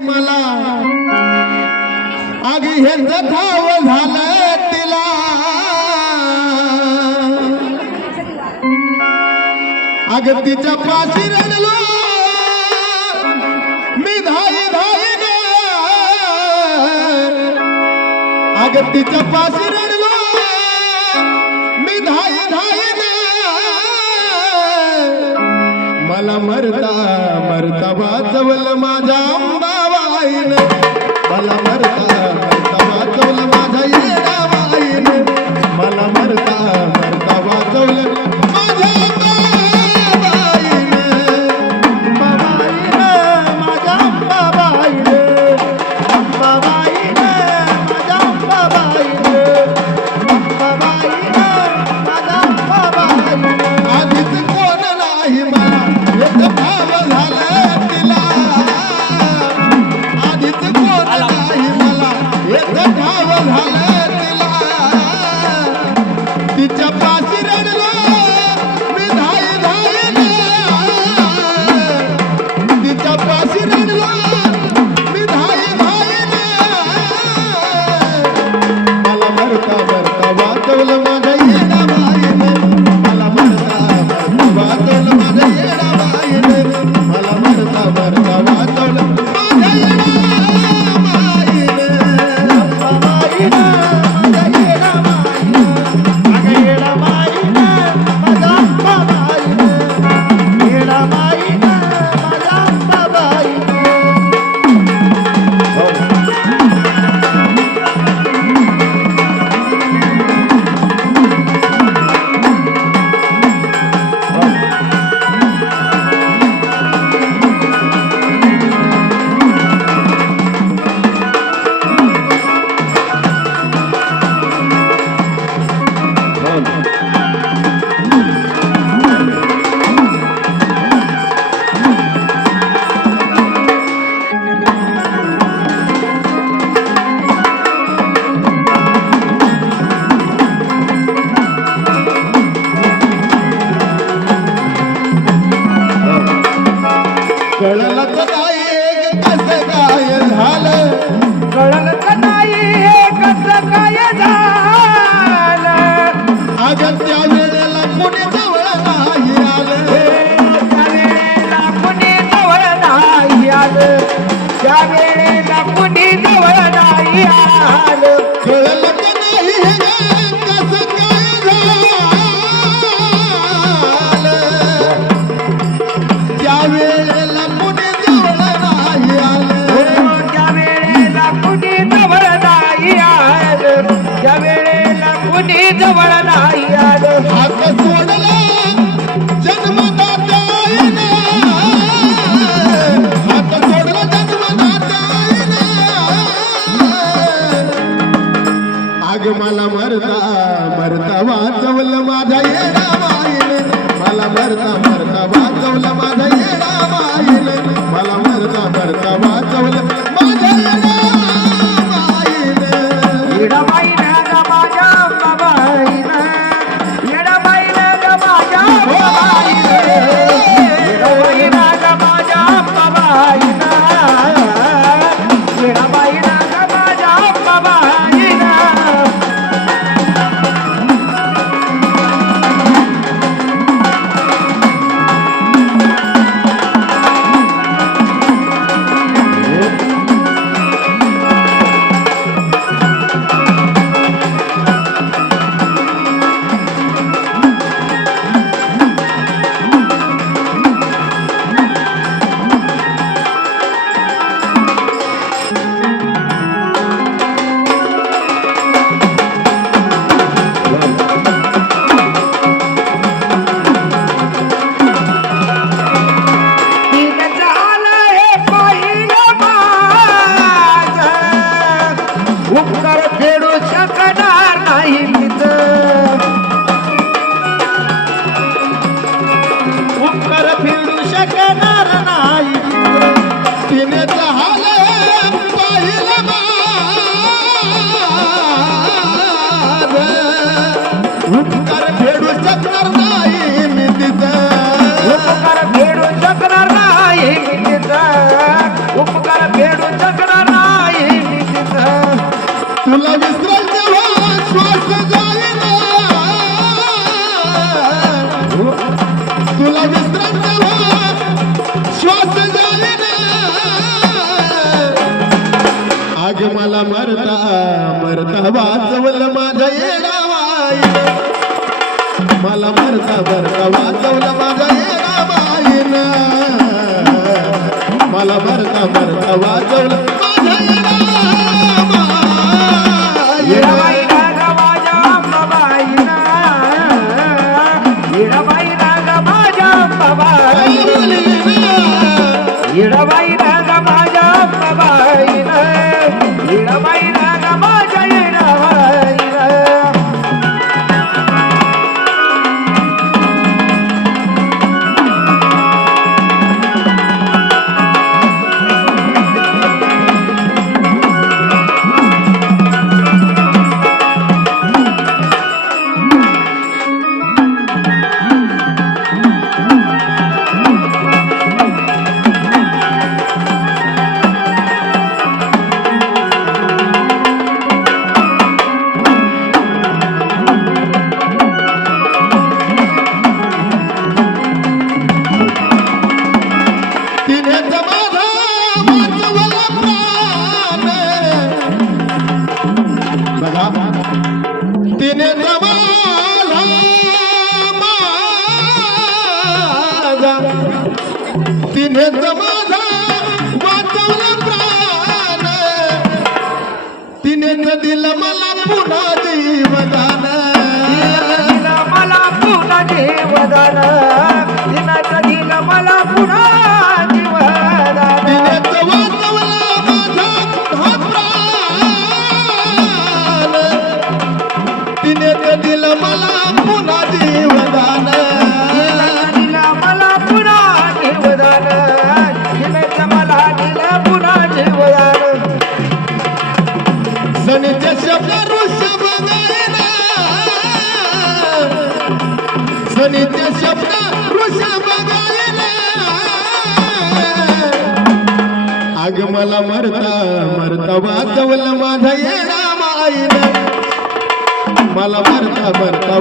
मला आगी हे ठाव झालं तिला अग तिच्या पाशी रडलो मी धाई धाईने अग तिच्या पाशी रडलो मी धाई धाईने मला मरता मरता वाचवलं माझ्या अंबाबाईने मला मरता मरता वाचवलं माझ्या येडाबाईने मला मरता मरता वाचवलं माझ्या अंबाबाईने माझ्या अंबाबाईने अंबाबाईने माझ्या अंबाबाईने अंबाबाईने माझ्या अंबाबाईने आधीच कोण नाही मला एक भाव झालं तिला आधीच कोण नाही मला एक भाव झालं तिला तिच्या पाशी रडलो मी धाई धाईने तिच्या पाशी रडलो मी धाई धाईने मला मरता मरता वाचवलं माझ्या येडाबाईने मला मरता मरता वाचवलं माझ्या येडाबाईने मला मरता मरता वाचवलं माझ्या येडाबाईने अंबाबाईने माझ्या येडाबाईने अगं येडाबाईने माझ्या अंबाबाईने येडाबाईने माझ्या अंबाबाईने कळलं तर नाही कसं काय झालं कळलं का नाही हे कसं काय झालं अगं त्या वेळेला कोणी जवळ नाही आलं त्या वेळेला कुणी जवळ नाही आलं त्या वेळेला कुणी जवळ नाही आलं कळलं तर नाही हे कसं काय झालं त्या वेळेला कोणी जवळ नाही आलं त्या वेळेला कुणी जवळ नाही आलं त्या वेळेला कुणी जवळ नाही आलं हात सोडला जन्मदात्याने हात सोडला जन्मदात्याने मला मरता मरता वाचवलं माझ्या येडाबाईनं मला मरता मरता वाचवलं माझ्या येडाबाईनं मला मरता मरता वाचवलं माझ्या येडाबाईनं येडाबाई रागा माझ्या अंबाबाईनं येडाबाई रागा माझ्या येडाबाईनं तिने जमाला माझा तिने जमाला वाचवला प्राण तिने दिलं मला पुन्हा जीवदान मला पुन्हा जीवदान तिनं दिलं मला पुन्हा जीवदान तिने वाचवला माझा हा प्राण तिने दिलं मला पुन्हा जीवदान दिलं मला पुन्हा जीवदान तिनं मला दिलं पुन्हा जीवदान सनीचे शब्द ऋषभ गायना सनीचे शब्द ऋषभ गायना अग मला मरता मरता वाचवलं माझ्या येडाबाईनं मला मरता मरता